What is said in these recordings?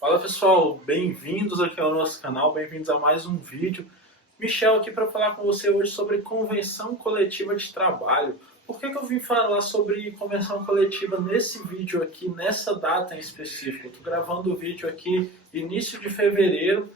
Fala pessoal, bem-vindos aqui ao nosso canal, bem-vindos a mais um vídeo. Michel aqui para falar com você hoje sobre convenção coletiva de trabalho. Por que eu vim falar sobre convenção coletiva nesse vídeo aqui, nessa data em específico? Eu estou gravando o vídeo aqui início de fevereiro,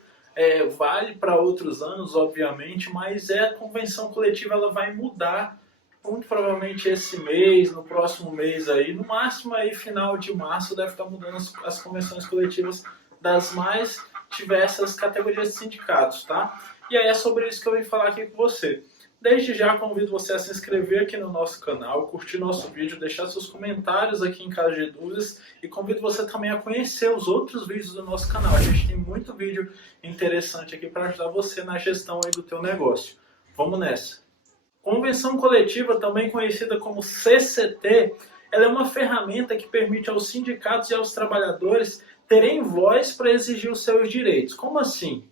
vale para outros anos, obviamente, mas a convenção coletiva ela vai mudar muito provavelmente esse mês, no próximo mês aí, no máximo aí final de março deve estar mudando as convenções coletivas das mais diversas categorias de sindicatos, tá? E aí é sobre isso que eu vim falar aqui com você. Desde já convido você a se inscrever aqui no nosso canal, curtir nosso vídeo, deixar seus comentários aqui em caso de dúvidas e convido você também a conhecer os outros vídeos do nosso canal. A gente tem muito vídeo interessante aqui para ajudar você na gestão aí do teu negócio. Vamos nessa! Convenção coletiva, também conhecida como CCT, ela é uma ferramenta que permite aos sindicatos e aos trabalhadores terem voz para exigir os seus direitos. Como assim?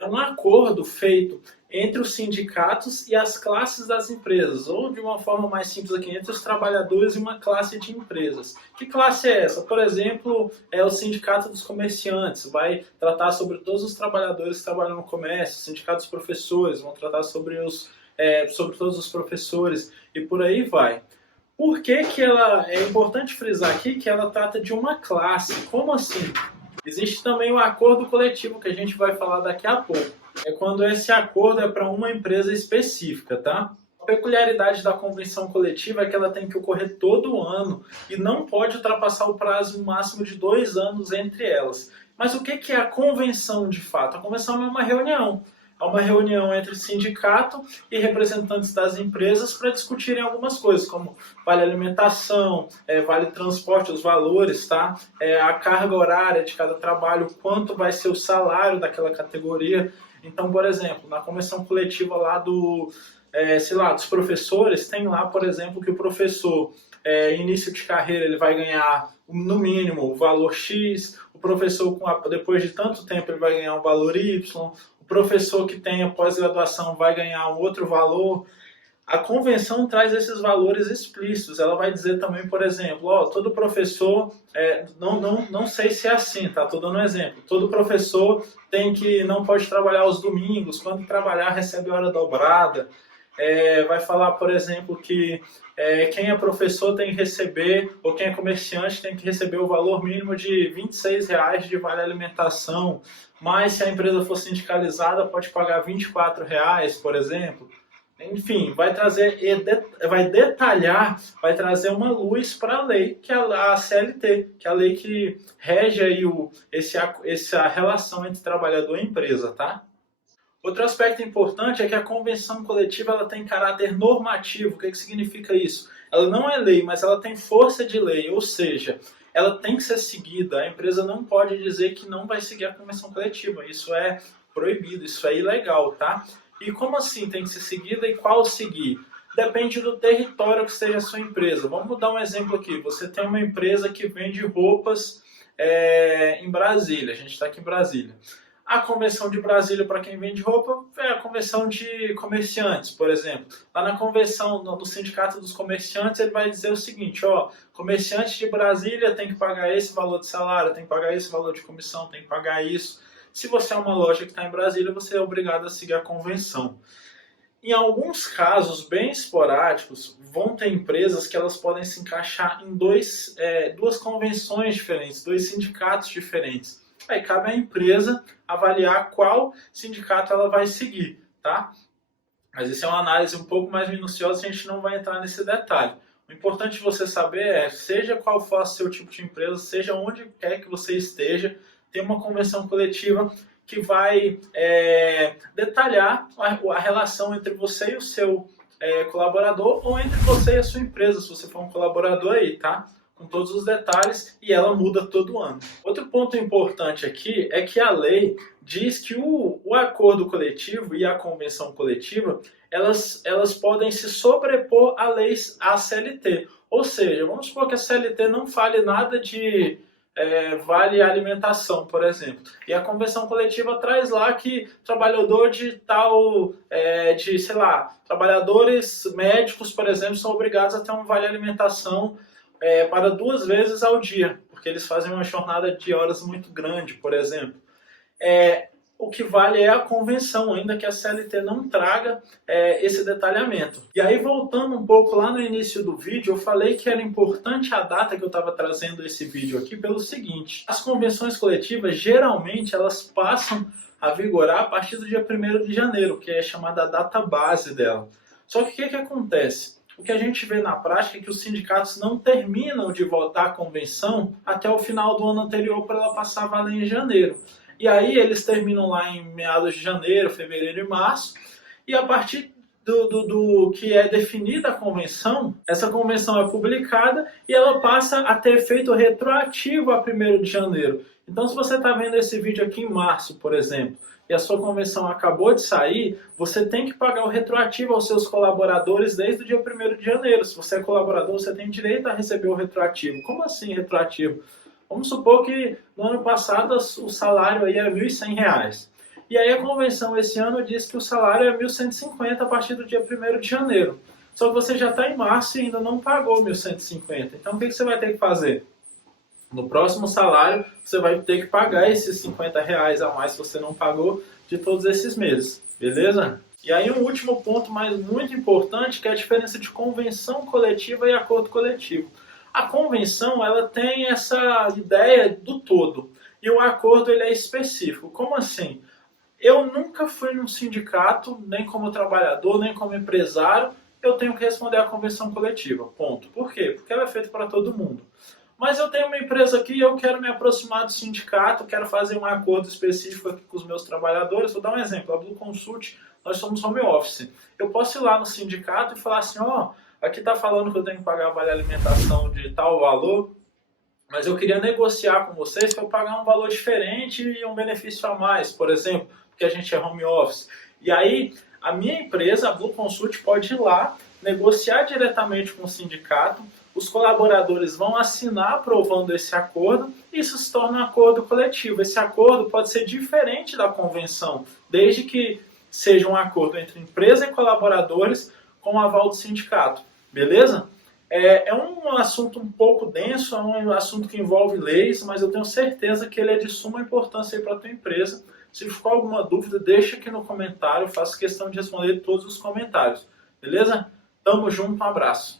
É um acordo feito entre os sindicatos e as classes das empresas, ou de uma forma mais simples aqui, entre os trabalhadores e uma classe de empresas. Que classe é essa? Por exemplo, é o sindicato dos comerciantes, vai tratar sobre todos os trabalhadores que trabalham no comércio, o sindicato dos professores, vão tratar sobre todos os professores e por aí vai. Por que ela é importante frisar aqui que ela trata de uma classe? Como assim? Existe também o acordo coletivo que a gente vai falar daqui a pouco. É quando esse acordo é para uma empresa específica, tá? A peculiaridade da convenção coletiva é que ela tem que ocorrer todo ano e não pode ultrapassar o prazo máximo de 2 anos entre elas. Mas o que é a convenção de fato? A convenção é uma reunião. É uma reunião entre sindicato e representantes das empresas para discutirem algumas coisas, como vale alimentação, vale transporte, os valores, tá? A carga horária de cada trabalho, quanto vai ser o salário daquela categoria. Então, por exemplo, na convenção coletiva lá dos professores, tem lá, por exemplo, que o professor, início de carreira, ele vai ganhar no mínimo o valor X, o professor, depois de tanto tempo, ele vai ganhar um valor Y, o professor que tem a pós-graduação vai ganhar um outro valor. A convenção traz esses valores explícitos. Ela vai dizer também, por exemplo, todo professor, não sei se é assim, tá? Estou dando um exemplo. Todo professor não pode trabalhar aos domingos, quando trabalhar recebe hora dobrada. Vai falar, por exemplo, que quem é professor tem que receber, ou quem é comerciante tem que receber o valor mínimo de R$ 26 de vale alimentação, mas se a empresa for sindicalizada pode pagar R$ 24, por exemplo. Enfim, vai detalhar, vai trazer uma luz para a lei, que é a CLT, que é a lei que rege aí essa relação entre trabalhador e empresa, tá? Outro aspecto importante é que a convenção coletiva ela tem caráter normativo. O que significa isso? Ela não é lei, mas ela tem força de lei, ou seja, ela tem que ser seguida. A empresa não pode dizer que não vai seguir a convenção coletiva. Isso é proibido, isso é ilegal, tá? E como assim tem que ser seguida e qual seguir? Depende do território que seja a sua empresa. Vamos dar um exemplo aqui. Você tem uma empresa que vende roupas em Brasília. A gente está aqui em Brasília. A convenção de Brasília, para quem vende roupa, é a convenção de comerciantes, por exemplo. Lá na convenção do Sindicato dos Comerciantes, ele vai dizer o seguinte, comerciante de Brasília tem que pagar esse valor de salário, tem que pagar esse valor de comissão, tem que pagar isso. Se você é uma loja que está em Brasília, você é obrigado a seguir a convenção. Em alguns casos bem esporádicos, vão ter empresas que elas podem se encaixar em duas convenções diferentes, 2 sindicatos diferentes. Aí cabe à empresa avaliar qual sindicato ela vai seguir, tá? Mas isso é uma análise um pouco mais minuciosa, a gente não vai entrar nesse detalhe. O importante você saber seja qual for o seu tipo de empresa, seja onde quer que você esteja, tem uma convenção coletiva que vai detalhar a relação entre você e o seu colaborador, ou entre você e a sua empresa, se você for um colaborador aí, tá? Com todos os detalhes, e ela muda todo ano. Outro ponto importante aqui é que a lei diz que o acordo coletivo e a convenção coletiva, elas podem se sobrepor à CLT. Ou seja, vamos supor que a CLT não fale nada de vale alimentação, por exemplo. E a convenção coletiva traz lá que trabalhador de tal, trabalhadores médicos, por exemplo, são obrigados a ter um vale alimentação para 2 vezes ao dia, porque eles fazem uma jornada de horas muito grande, por exemplo. O que vale é a convenção, ainda que a CLT não traga esse detalhamento. E aí, voltando um pouco lá no início do vídeo, eu falei que era importante a data que eu estava trazendo esse vídeo aqui pelo seguinte: as convenções coletivas, geralmente, elas passam a vigorar a partir do dia 1º de janeiro, que é chamada a data base dela. Só que o que acontece? O que a gente vê na prática é que os sindicatos não terminam de votar a convenção até o final do ano anterior para ela passar a valer em janeiro. E aí eles terminam lá em meados de janeiro, fevereiro e março, e a partir do que é definida a convenção, essa convenção é publicada e ela passa a ter efeito retroativo a 1º de janeiro. Então, se você está vendo esse vídeo aqui em março, por exemplo, e a sua convenção acabou de sair, você tem que pagar o retroativo aos seus colaboradores desde o dia 1º de janeiro. Se você é colaborador, você tem direito a receber o retroativo. Como assim retroativo? Vamos supor que no ano passado o salário aí era R$ 1.100. E aí a convenção esse ano diz que o salário é R$ 1.150 a partir do dia 1º de janeiro. Só que você já está em março e ainda não pagou R$ 1.150. Então o que você vai ter que fazer? No próximo salário você vai ter que pagar esses R$ 50 a mais que você não pagou de todos esses meses. Beleza? E aí um último ponto, mas muito importante, que é a diferença de convenção coletiva e acordo coletivo. A convenção, ela tem essa ideia do todo, e o acordo ele é específico. Como assim? Eu nunca fui num sindicato, nem como trabalhador, nem como empresário, eu tenho que responder à convenção coletiva, ponto. Por quê? Porque ela é feita para todo mundo. Mas eu tenho uma empresa aqui e eu quero me aproximar do sindicato, quero fazer um acordo específico aqui com os meus trabalhadores. Vou dar um exemplo, a Blue Consult, nós somos home office. Eu posso ir lá no sindicato e falar assim, aqui está falando que eu tenho que pagar vale alimentação de tal valor, mas eu queria negociar com vocês para eu pagar um valor diferente e um benefício a mais, por exemplo, porque a gente é home office. E aí, a minha empresa, a Blue Consult, pode ir lá, negociar diretamente com o sindicato, os colaboradores vão assinar aprovando esse acordo e isso se torna um acordo coletivo. Esse acordo pode ser diferente da convenção, desde que seja um acordo entre empresa e colaboradores com o aval do sindicato. Beleza? É um assunto um pouco denso, é um assunto que envolve leis, mas eu tenho certeza que ele é de suma importância para a tua empresa. Se ficou alguma dúvida, deixa aqui no comentário, eu faço questão de responder todos os comentários. Beleza? Tamo junto, um abraço.